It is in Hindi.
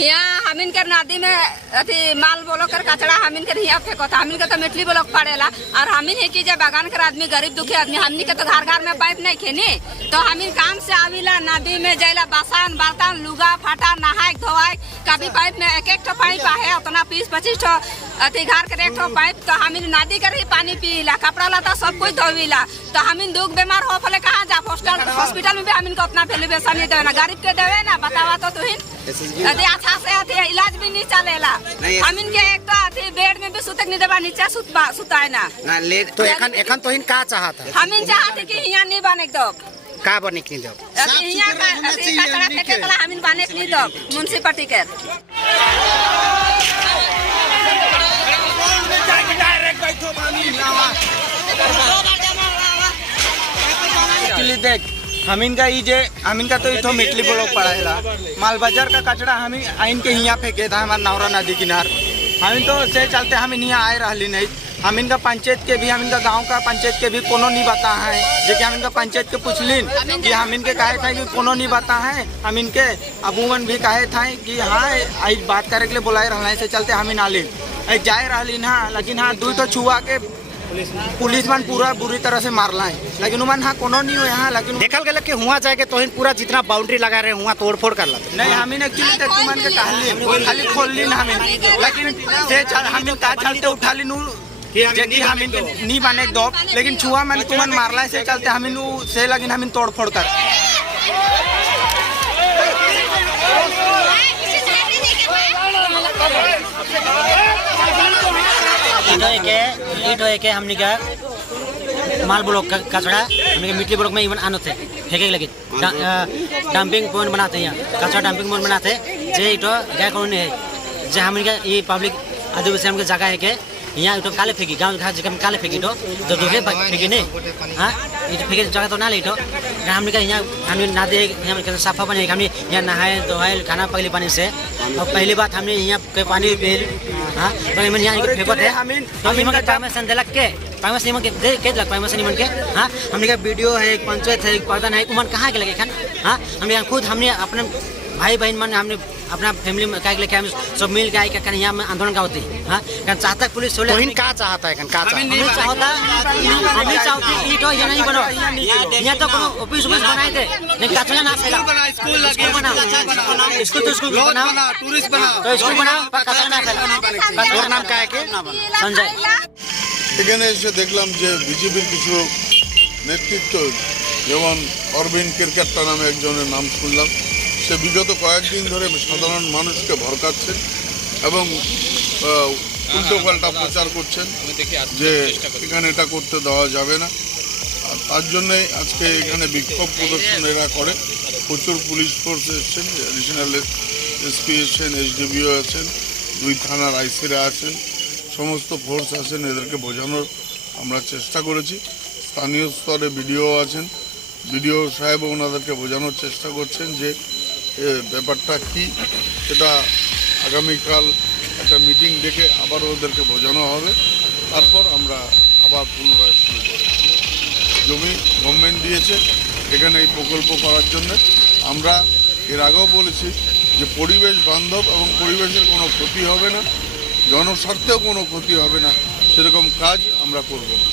यहाँ हमिन के नदी में अथी माल बोलो कर कचरा हमिन के यहाँ फेंको था। हमिन के तो मिटली ब्लॉक पड़ेला और हमिन है कि बागान कर आदमी गरीब दुखी आदमी हमनी के तो घर घर में पाइप नहीं खेनी तो हमिन काम से आविला नदी में जाइला बासन बर्तन लुगा फाटा नहाए धोआए कभी पाइप में एक एक पाइप है उतना 20-25 अथी घर के एक पाइप तो हमिन नदी कर ही पानी पीला कपड़ा लता सब कुछ धोविला तो हमिन दुख बीमार हो फले कहाँ जा हॉस्पिटल में भी हमिन को उतना वैल्यूएशन नहीं देवे ना गरीब के देवे ना बतावा तो तुहिन अथी अच्छा से अथी इलाज भी नहीं चलेला हमिन के एक तो अथी बेड में भी सुतक नहीं देवा नीचे सुताए ना तो एखन तोहिन का चाहत है हमिन चाहते कि यहाँ नहीं बने दो का बने की दो यहाँ का अथी कचरा फेंके वाला हमिन बने नहीं दो म्युनिसिपलिटी के देख हमीन का तो इतो मिटली ब्लॉक पड़ा माल बाजार का कचरा हमीन आइन के यहाँ फेंके था हमारे नौरा नदी किनार हमीन तो से चलते हमीन यहाँ आए रही नहीं हमीन का पंचायत के भी हमीन का गांव का पंचायत के भी कोनो नहीं बता है जेके हमीन का पंचायत के पूछलिन कि हमीन के कहे था कि कोनो नहीं बता है हमीन के अबूमन भी कहे था कि हाँ आज बात करे के लिए बुलाए रहा से चलते हमीन आलिन जाए रही ना लेकिन हाँ दू तो छुआ के पुलिस मन पूरा बुरी तरह से मारला है लेकिन उमन हाँ कोनो नहीं हो यहाँ लेकिन देखल गया कि हुआ जाए तो पूरा जितना बाउंड्री लगा रहे हुआ तोड़ फोड़ कर ला नहीं हमीन एक्चुअली तो तुमन के कहली खाली खोल ली हमीन लेकिन से हमीन का चलते उठा ली जेकी हमीन के नहीं बने दो लेकिन छुआ मन तुमन मारला से चलते हमीन से लेकिन हमीन तोड़ फोड़ कर ईटो के हमने का माल ब्लॉक का कचरा हमने मिट्टी ब्लॉक में इवन आनो थे फेंके लगे डंपिंग पॉइंट बनाते हैं यहाँ कचरा डंपिंग पॉइंट बनाते जे ईटो क्या कौन है जे हमने का ये पब्लिक आदिवासी हमके जगह है के यहाँ इटो काले फेंकी गाँव घर जगह में काले फेंकी तो दुखे फेंकी नहीं हाँ इटो फेंके जगह तो ना ले इटो हमने का यहाँ हमने ना दे यहाँ साफा पानी हमने यहाँ नहाए धोआए खाना पगली पानी से और पहली बात हमने यहाँ के पानी पील हाँ तो यहाँ फेंकते हैं तो इमन का परमिशन दिलक के परमिशन के दिलक परमिशन इमन के हाँ हमने का वीडियो है पंचायत है प्रधान है उमन कहाँ के लगे खान हाँ हमने यहाँ खुद हमने अपने भाई बहन मन हमने अपना फैमिली में क्या लेके हम सब मिल के आए क्या यहाँ में आंदोलन का होती हाँ कारण चाहता पुलिस सोले का चाहता है हमें चाहती ईटो ये नहीं बनो यहाँ तो कोनो ऑफिस बनाए थे लेकिन कचरा ना फैला स्कूल बनाओ स्कूल तो स्कूल बनाओ टूरिस्ट बनाओ तो स्कूल बनाओ पर कचरा ना फैला और नाम क्या है के संजय এখানে এসে দেখলাম যে বিজেপির কিছু নেতৃত্ব যেমন অরবিন্দ কেরকেট্টা নামে একজনের নাম শুনলাম সে বিগত কয়েকদিন ধরে সাধারণ মানুষকে ভরকাচ্ছেন এবং উল্টোপাল্টা প্রচার করছেন যে এখানে এটা করতে দেওয়া যাবে না আর তার জন্যই আজকে এখানে বিক্ষোভ প্রদর্শন এরা করে প্রচুর পুলিশ ফোর্স এসছেন অ্যাডিশনাল এসপি এসছেন এসডিপিও আছেন 2 থানার আইসিরা আছেন সমস্ত ফোর্স আছেন এদেরকে বোঝানোর আমরা চেষ্টা করেছি স্থানীয় স্তরে বিডিও আছেন বিডিও সাহেব ওনাদেরকে বোঝানোর চেষ্টা করছেন যে ব্যাপারটা কি সেটা আগামীকাল একটা মিটিং ডেকে আবার ওদেরকে বোঝানো হবে তারপর আমরা আবার পুনরায় শুরু করব জমি গভর্নমেন্ট দিয়েছে এখানে এই প্রকল্প করার জন্য আমরা এর আগেও বলেছি যে পরিবেশ বান্ধব এবং পরিবেশের কোনো ক্ষতি হবে না জনস্বার্থেও কোনো ক্ষতি হবে না সেরকম কাজ আমরা করব না।